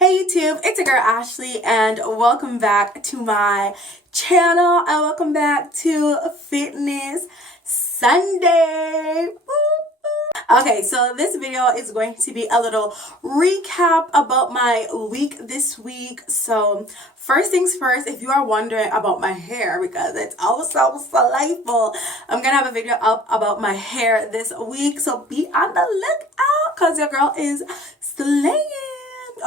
Hey YouTube, it's your girl Ashley and welcome back to my channel and welcome back to Fitness Sunday. Okay, so this video is going to be a little recap about my week this week. So first things first, if you are wondering about my hair, because it's so delightful, I'm gonna have a video up about my hair this week, so be on the lookout because your girl is slaying.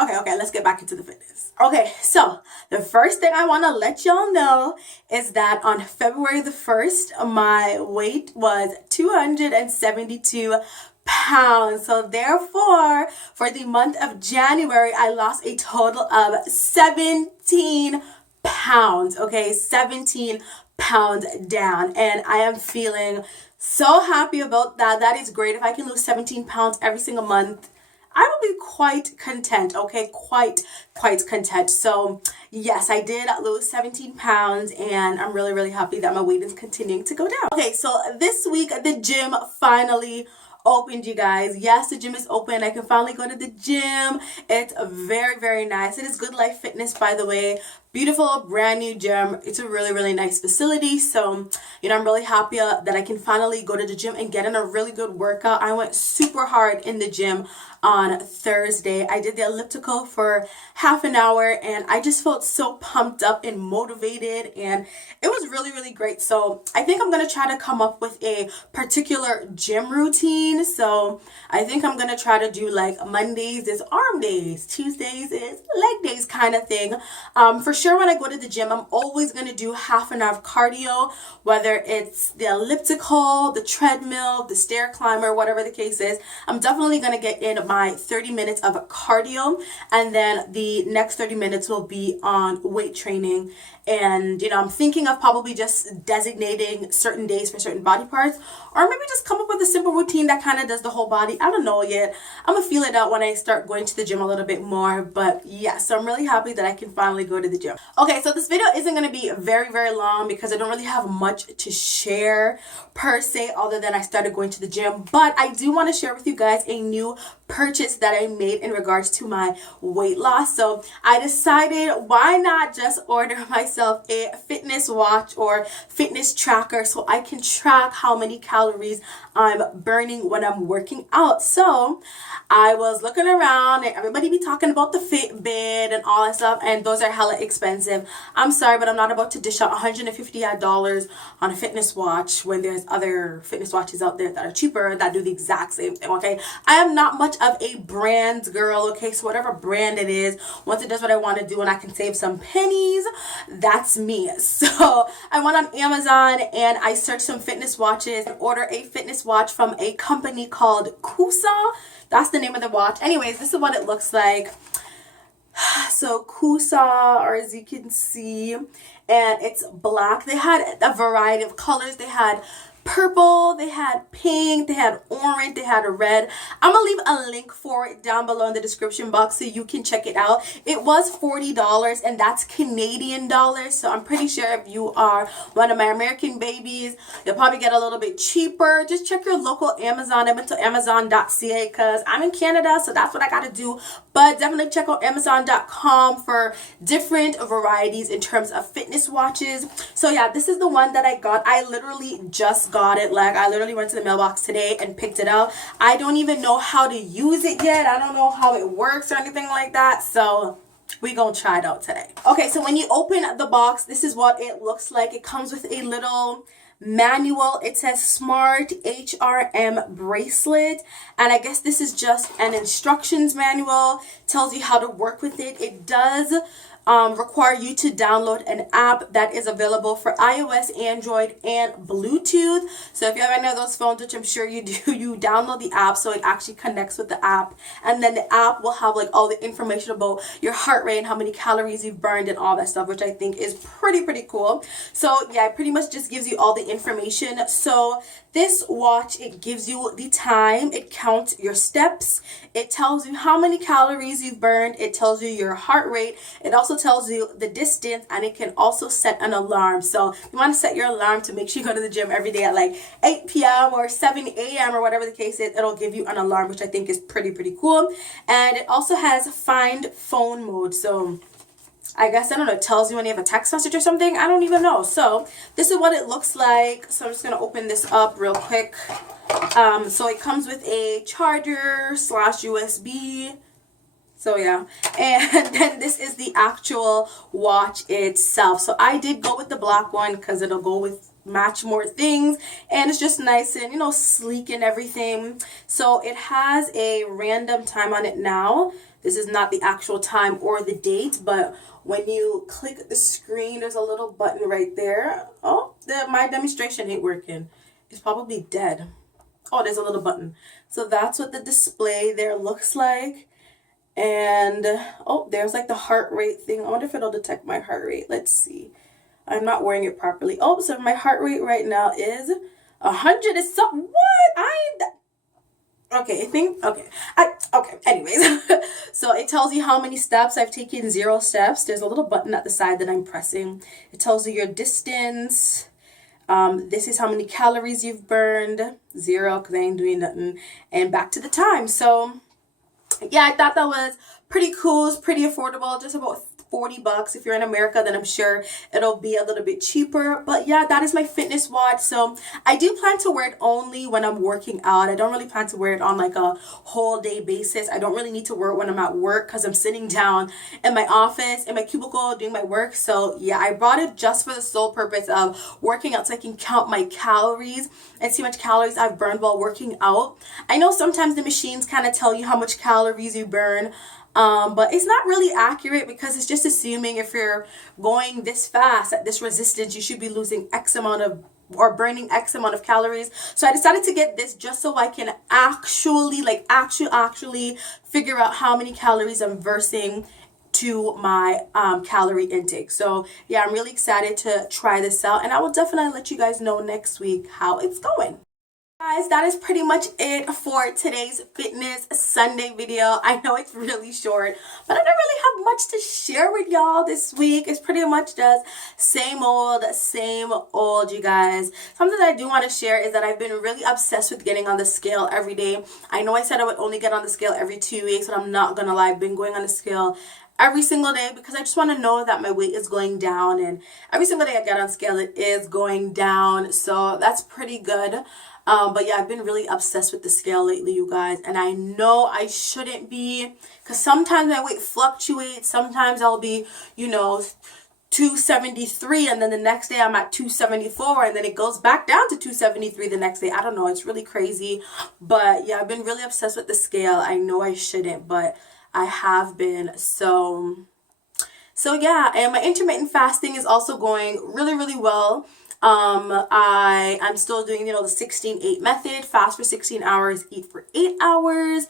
Okay, let's get back into the fitness. Okay, so the first thing I want to let y'all know is that on February the 1st, my weight was 272 pounds. So therefore, for the month of January, I lost a total of 17 pounds. Okay, 17 pounds down. And I am feeling so happy about that. That is great. If I can lose 17 pounds every single month, I will be quite content, okay? Quite content. So yes, I did lose 17 pounds and I'm really happy that my weight is continuing to go down. Okay, so this week the gym finally opened, you guys. Yes, the gym is open. I can finally go to the gym. It's very nice. It is Good Life Fitness, by the way. Beautiful brand new gym. It's a really nice facility. So I'm really happy that I can finally go to the gym and get in a really good workout. I went super hard in the gym on Thursday. I did the elliptical for half an hour and I just felt so pumped up and motivated, and it was really great. So I think I'm gonna try to come up with a particular gym routine. So I think I'm gonna try to do like Mondays is arm days, Tuesdays is leg days kind of thing. For sure, when I go to the gym, I'm always gonna do half an hour of cardio, whether it's the elliptical, the treadmill, the stair climber, whatever the case is. I'm definitely gonna get in my 30 minutes of cardio, and then the next 30 minutes will be on weight training. And I'm thinking of probably just designating certain days for certain body parts, or maybe just come up with a simple routine that kind of does the whole body. I don't know yet. I'm gonna feel it out when I start going to the gym a little bit more. But yeah, so I'm really happy that I can finally go to the gym. Okay, so this video isn't gonna be very long because I don't really have much to share per se, other than I started going to the gym. But I do want to share with you guys a new purchase that I made in regards to my weight loss. So I decided, why not just order myself a fitness watch or fitness tracker so I can track how many calories I'm burning when I'm working out. So I was looking around and everybody be talking about the Fitbit and all that stuff, and those are hella expensive. I'm sorry, but I'm not about to dish out $150 on a fitness watch when there's other fitness watches out there that are cheaper that do the exact same thing. Okay, I am not much of a brand girl. Okay, so whatever brand it is, once it does what I want to do and I can save some pennies, that's me. So I went on Amazon and I searched some fitness watches and ordered a fitness watch from a company called Kusa. That's the name of the watch. Anyways, this is what it looks like. So Kusa, or as you can see, and it's black. They had a variety of colors. They had purple, they had pink, they had orange, they had a red. I'm gonna leave a link for it down below in the description box so you can check it out. It was $40 and that's Canadian dollars, so I'm pretty sure if you are one of my American babies, you'll probably get a little bit cheaper. Just check your local Amazon. I went to amazon.ca because I'm in Canada, so that's what I gotta do. But definitely check out amazon.com for different varieties in terms of fitness watches. So yeah, this is the one that I got. I literally just got it. Like, I literally went to the mailbox today and picked it up. I don't even know how to use it yet. I don't know how it works or anything like that. So we gonna try it out today. Okay, so when you open the box, this is what it looks like. It comes with a little manual. It says Smart HRM bracelet, and I guess this is just an instructions manual. Tells you how to work with it. It does require you to download an app that is available for iOS, Android, and Bluetooth. So if you have any of those phones, which I'm sure you do, you download the app so it actually connects with the app, and then the app will have like all the information about your heart rate and how many calories you've burned and all that stuff, which I think is pretty cool. So yeah, it pretty much just gives you all the information. So this watch, it gives you the time, it counts your steps, it tells you how many calories calories you've burned. It tells you your heart rate. It also tells you the distance, and it can also set an alarm. So you want to set your alarm to make sure you go to the gym every day at like 8 p.m. or 7 a.m. or whatever the case is. It'll give you an alarm, which I think is pretty cool. And it also has find phone mode. So I guess, I don't know, it tells you when you have a text message or something. I don't even know. So this is what it looks like. So I'm just going to open this up real quick. So it comes with a charger / USB. So yeah, and then this is the actual watch itself. So I did go with the black one because it'll go with match more things, and it's just nice and, you know, sleek and everything. So it has a random time on it now. This is not the actual time or the date, but when you click the screen, there's a little button right there. Oh, my demonstration ain't working. It's probably dead. Oh, there's a little button. So that's what the display there looks like. And oh, there's like the heart rate thing. I wonder if it'll detect my heart rate. Let's see. I'm not wearing it properly. Oh, so my heart rate right now is 100 is something. What? Okay, I think, okay. Okay, anyways. So it tells you how many steps I've taken. 0 steps. There's a little button at the side that I'm pressing. It tells you your distance. This is how many calories you've burned. 0, because I ain't doing nothing. And back to the time. So yeah, I thought that was pretty cool. It's pretty affordable. Just about $40. If you're in America, then I'm sure it'll be a little bit cheaper. But yeah, that is my fitness watch. So I do plan to wear it only when I'm working out. I don't really plan to wear it on like a whole day basis. I don't really need to wear it when I'm at work because I'm sitting down in my office, in my cubicle, doing my work. So yeah, I brought it just for the sole purpose of working out so I can count my calories and see how much calories I've burned while working out. I know sometimes the machines kind of tell you how much calories you burn, but it's not really accurate because it's just assuming if you're going this fast at this resistance, you should be losing X amount of or burning X amount of calories. So I decided to get this just so I can actually figure out how many calories I'm versing to my calorie intake. So yeah, I'm really excited to try this out, and I will definitely let you guys know next week how it's going. Guys, that is pretty much it for today's Fitness Sunday video. I know it's really short, but I don't really have much to share with y'all this week. It's pretty much just same old, you guys. Something that I do want to share is that I've been really obsessed with getting on the scale every day. I know I said I would only get on the scale every 2 weeks, but I'm not gonna lie, I've been going on the scale every single day because I just want to know that my weight is going down, and every single day I get on scale it is going down, so that's pretty good. But yeah, I've been really obsessed with the scale lately, you guys, and I know I shouldn't be because sometimes my weight fluctuates. Sometimes I'll be, 273, and then the next day I'm at 274, and then it goes back down to 273 the next day. I don't know, it's really crazy. But yeah, I've been really obsessed with the scale. I know I shouldn't, but I have been. So yeah, and my intermittent fasting is also going really well. I'm still doing, the 16-8 method, fast for 16 hours, eat for 8 hours.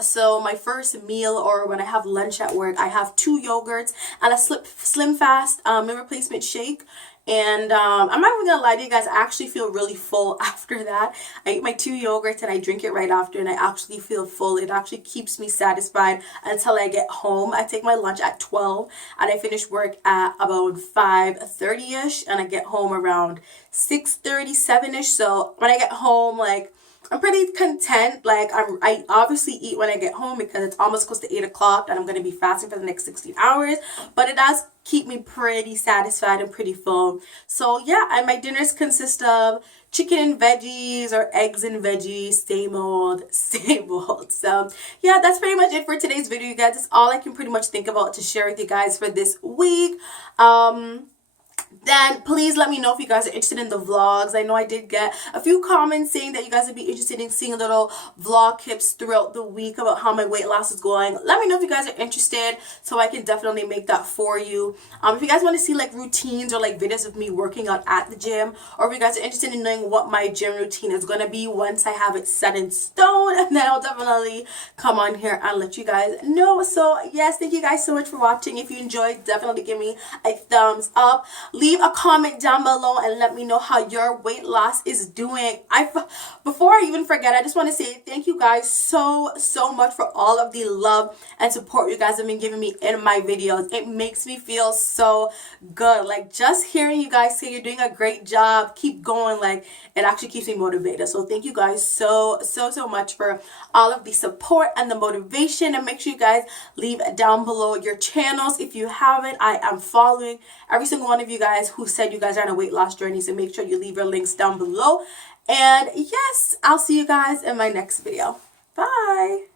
So my first meal, or when I have lunch at work, I have 2 yogurts and a slim fast meal replacement shake. And I'm not even gonna lie to you guys, I actually feel really full after that. I eat my 2 yogurts and I drink it right after, and I actually feel full. It actually keeps me satisfied until I get home. I take my lunch at 12 and I finish work at about 5:30ish, and I get home around 6:37ish. So when I get home, I'm pretty content. I obviously eat when I get home because it's almost close to 8 o'clock and I'm going to be fasting for the next 16 hours. But it does keep me pretty satisfied and pretty full. So yeah, and my dinners consist of chicken and veggies or eggs and veggies. Same old. So yeah, that's pretty much it for today's video, you guys. That's all I can pretty much think about to share with you guys for this week. Then please let me know if you guys are interested in the vlogs. I know I did get a few comments saying that you guys would be interested in seeing little vlog clips throughout the week about how my weight loss is going. Let me know if you guys are interested so I can definitely make that for you. If you guys want to see routines or videos of me working out at the gym, or if you guys are interested in knowing what my gym routine is going to be once I have it set in stone, and then I'll definitely come on here and let you guys know. So yes, thank you guys so much for watching. If you enjoyed, definitely give me a thumbs up. Leave leave a comment down below and let me know how your weight loss is doing. Before I even forget, I just want to say thank you guys so much for all of the love and support you guys have been giving me in my videos. It makes me feel so good. Like, just hearing you guys say you're doing a great job, keep going, like, it actually keeps me motivated. So thank you guys so much for all of the support and the motivation. And make sure you guys leave down below your channels if you haven't. I am following every single one of you guys who said you guys are on a weight loss journey, so make sure you leave your links down below. And yes, I'll see you guys in my next video. Bye.